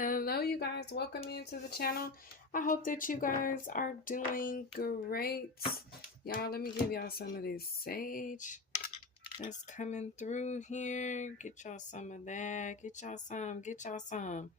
Hello, you guys. Welcome into the channel. I hope that you guys are doing great. Y'all, let me give y'all some of this sage that's coming through here. Get y'all some of that. Get y'all some. Get y'all some.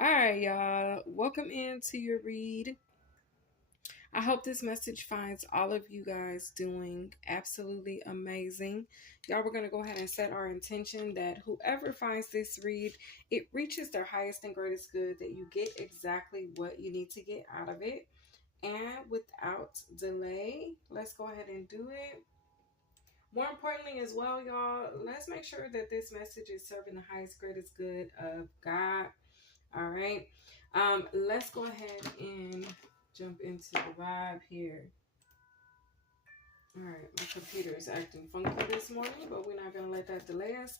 All right, y'all. Welcome into your read. I hope this message finds all of you guys doing absolutely amazing. Y'all, we're going to go ahead and set our intention that whoever finds this read, it reaches their highest and greatest good, that you get exactly what you need to get out of it. And without delay, let's go ahead and do it. More importantly as well, y'all, let's make sure that this message is serving the highest, greatest good of God. All right. Let's go ahead and jump into the vibe here. All right, my computer is acting funky this morning, but we're not going to let that delay us.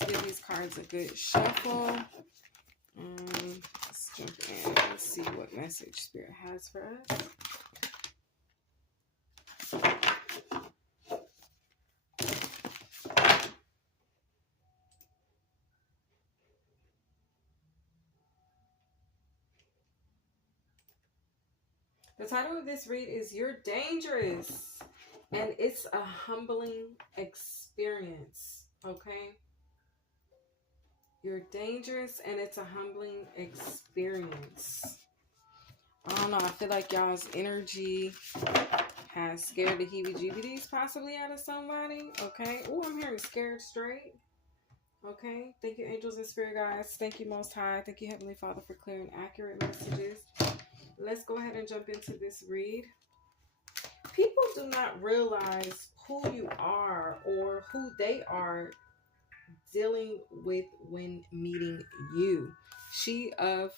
Let's give these cards a good shuffle. Let's jump in and see what message Spirit has for us. The title of this read is You're Dangerous, and it's a humbling experience, okay? You're dangerous, and it's a humbling experience. I don't know, I feel like y'all's energy has scared the heebie-jeebies possibly out of somebody, okay? Oh, I'm hearing scared straight. Okay, thank you, angels and spirit guides. Thank you, Most High. Thank you, Heavenly Father, for clear and accurate messages. Let's go ahead and jump into this read. People do not realize who you are or who they are dealing with when meeting you. She of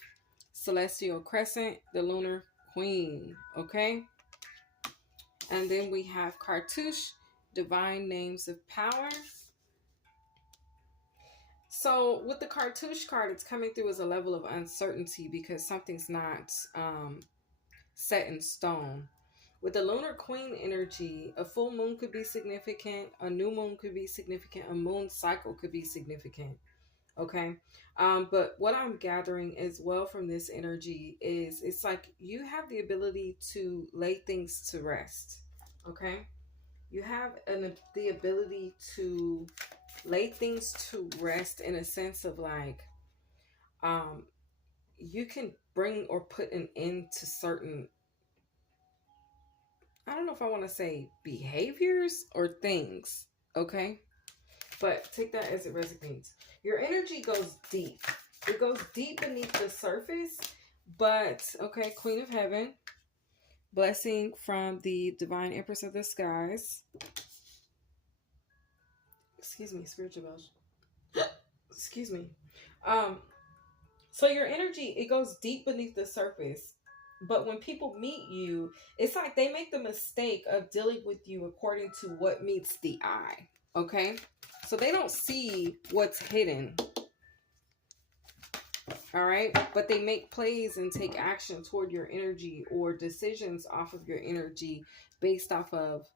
Celestial Crescent, the Lunar Queen. Okay, and then we have Cartouche, Divine Names of Power. So with the Cartouche card, it's coming through as a level of uncertainty because something's not set in stone. With the Lunar Queen energy, a full moon could be significant, a new moon could be significant, a moon cycle could be significant. Okay. But what I'm gathering as well from this energy is it's like you have the ability to lay things to rest. Okay. You have the ability to lay things to rest in a sense of like you can bring or put an end to certain, I don't know if I want to say behaviors or things, okay, but take that as it resonates. Your energy goes deep. It goes deep beneath the surface. But okay, Queen of Heaven, blessing from the Divine Empress of the Skies, excuse me, spiritual bells. Excuse me. So your energy, it goes deep beneath the surface. But when people meet you, it's like they make the mistake of dealing with you according to what meets the eye. Okay? So they don't see what's hidden. All right? But they make plays and take action toward your energy or decisions off of your energy based off of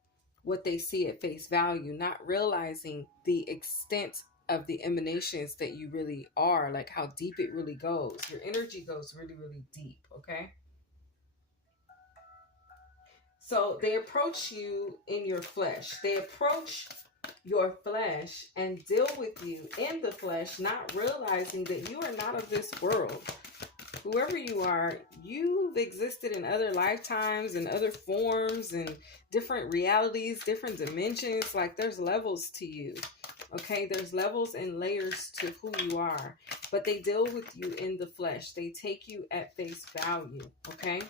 what they see at face value, not realizing the extent of the emanations that you really are, like how deep it really goes. Your energy goes really, really deep, okay? So they approach you in your flesh. They approach your flesh and deal with you in the flesh, not realizing that you are not of this world. Whoever you are, you've existed in other lifetimes and other forms and different realities, different dimensions. Like there's levels to you. Okay, there's levels and layers to who you are. But they deal with you in the flesh. They take you at face value. Okay?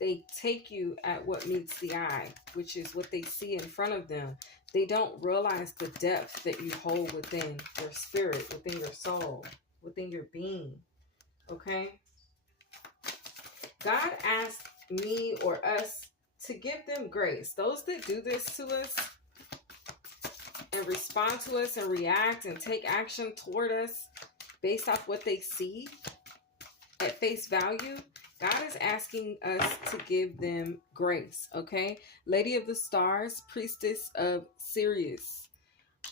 They take you at what meets the eye, which is what they see in front of them. They don't realize the depth that you hold within your spirit, within your soul, within your being. Okay? God asked me or us to give them grace. Those that do this to us and respond to us and react and take action toward us based off what they see at face value, God is asking us to give them grace, okay? Lady of the Stars, Priestess of Sirius.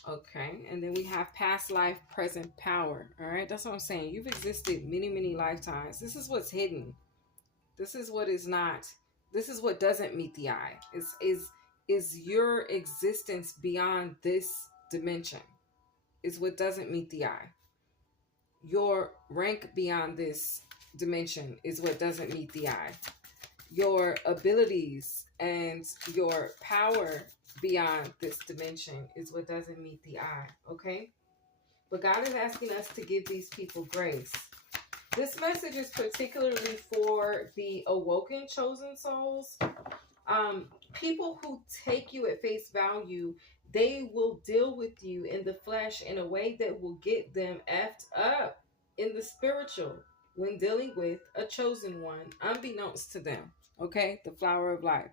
Okay, and then we have past life, present power. All right, that's what I'm saying. You've existed many, many lifetimes. This is what's hidden. This is what is not. This is what doesn't meet the eye. Is your existence beyond this dimension? Is what doesn't meet the eye. Your rank beyond this dimension is what doesn't meet the eye. Your abilities and your power beyond this dimension is what doesn't meet the eye. Okay? But God is asking us to give these people grace. This message is particularly for the awoken chosen souls. People who take you at face value, they will deal with you in the flesh in a way that will get them effed up in the spiritual when dealing with a chosen one, unbeknownst to them. Okay? The flower of life.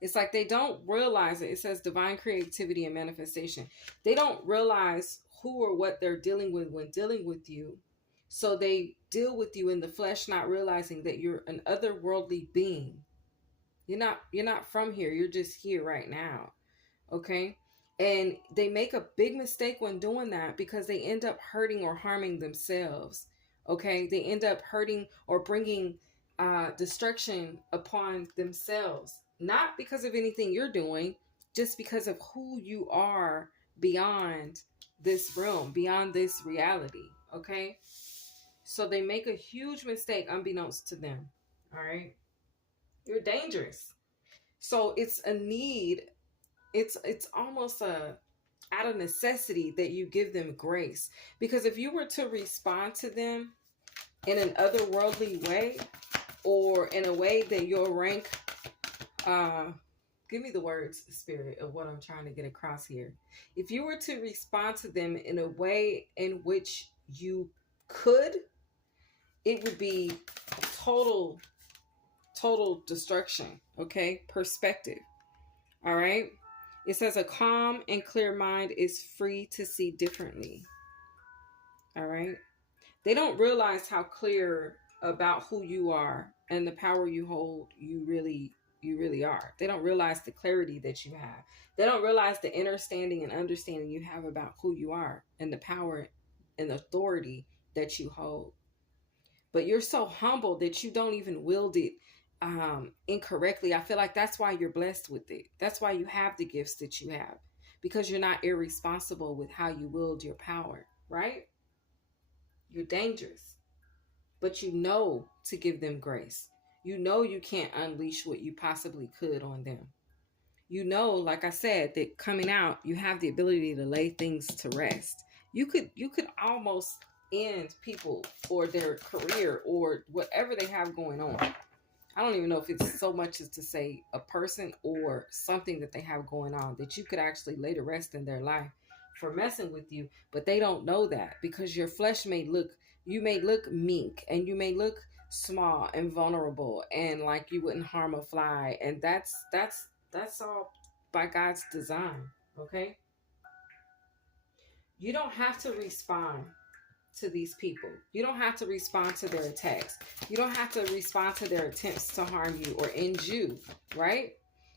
It's like they don't realize it. It says divine creativity and manifestation. They don't realize who or what they're dealing with when dealing with you. So they deal with you in the flesh, not realizing that you're an otherworldly being. You're not from here. You're just here right now. Okay? And they make a big mistake when doing that because they end up hurting or harming themselves. Okay? They end up hurting or bringing destruction upon themselves. Not because of anything you're doing, just because of who you are beyond this realm, beyond this reality. Okay? So they make a huge mistake unbeknownst to them. All right. You're dangerous. So it's a need. It's almost out of necessity that you give them grace. Because if you were to respond to them in an otherworldly way, or in a way that your rank, give me the words, Spirit, of what I'm trying to get across here. If you were to respond to them in a way in which you could, it would be total destruction. Okay? Perspective. All right? It says a calm and clear mind is free to see differently. All right? They don't realize how clear about who you are and the power you hold you really are. They don't realize the clarity that you have. They don't realize the understanding you have about who you are and the power and authority that you hold. But you're so humble that you don't even wield it incorrectly. I feel like that's why you're blessed with it. That's why you have the gifts that you have, because you're not irresponsible with how you wield your power, right? You're dangerous, but you know to give them grace. You know you can't unleash what you possibly could on them. You know, like I said, that coming out, you have the ability to lay things to rest. You could almost end people or their career or whatever they have going on. I don't even know if it's so much as to say a person or something that they have going on that you could actually lay to rest in their life for messing with you. But they don't know that because your flesh you may look meek and you may look small and vulnerable and like you wouldn't harm a fly. And that's all by God's design. Okay? You don't have to respond to these people. You don't have to respond to their attacks. You don't have to respond to their attempts to harm you or end you, right?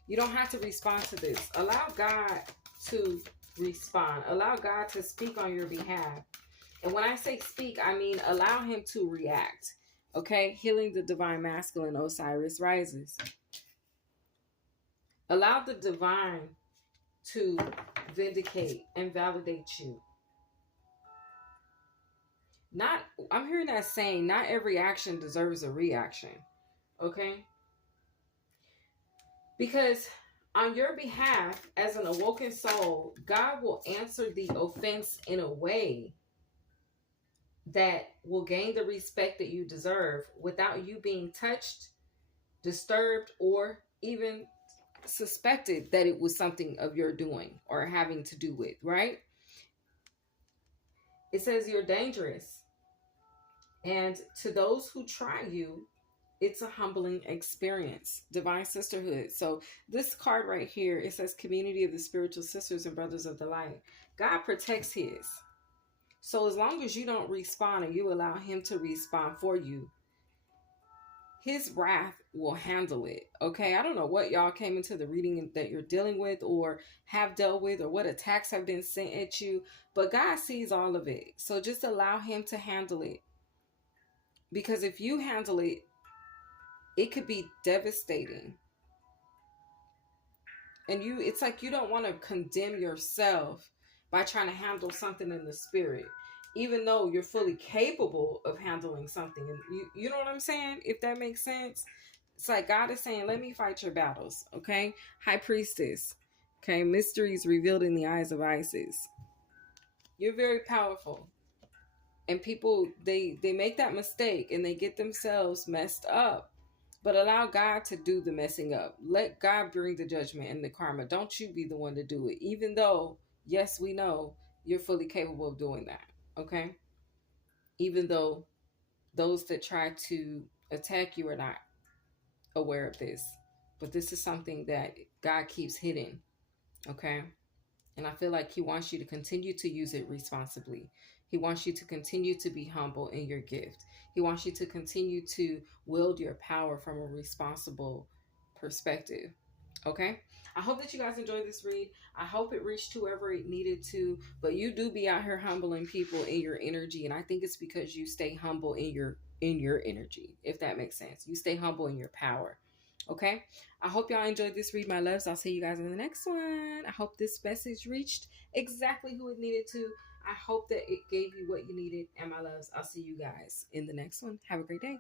You don't have to respond to this. Allow God to respond. Allow God to speak on your behalf. And when I say speak, I mean allow him to react. Okay? Healing the divine masculine, Osiris rises. Allow the divine to vindicate and validate you. I'm hearing that saying, not every action deserves a reaction. Okay? Because on your behalf, as an awoken soul, God will answer the offense in a way that will gain the respect that you deserve without you being touched, disturbed, or even suspected that it was something of your doing or having to do with, right? It says you're dangerous. And to those who try you, it's a humbling experience. Divine sisterhood. So this card right here, it says community of the spiritual sisters and brothers of the light. God protects his. So as long as you don't respond and you allow him to respond for you, his wrath will handle it. Okay. I don't know what y'all came into the reading that you're dealing with or have dealt with, or what attacks have been sent at you, but God sees all of it. So just allow him to handle it. Because if you handle it, it could be devastating. And it's like you don't want to condemn yourself by trying to handle something in the spirit, even though you're fully capable of handling something. And you know what I'm saying? If that makes sense. It's like God is saying, let me fight your battles. Okay. High priestess. Okay. Mysteries revealed in the eyes of Isis. You're very powerful. And people, they make that mistake and they get themselves messed up. But allow God to do the messing up. Let God bring the judgment and the karma. Don't you be the one to do it. Even though, yes, we know you're fully capable of doing that. Okay? Even though those that try to attack you are not aware of this. But this is something that God keeps hidden. Okay? And I feel like he wants you to continue to use it responsibly. He wants you to continue to be humble in your gift. He wants you to continue to wield your power from a responsible perspective. Okay? I hope that you guys enjoyed this read. I hope it reached whoever it needed to. But you do be out here humbling people in your energy. And I think it's because you stay humble in your energy, if that makes sense. You stay humble in your power. Okay? I hope y'all enjoyed this read, my loves. I'll see you guys in the next one. I hope this message reached exactly who it needed to. I hope that it gave you what you needed. And my loves, I'll see you guys in the next one. Have a great day.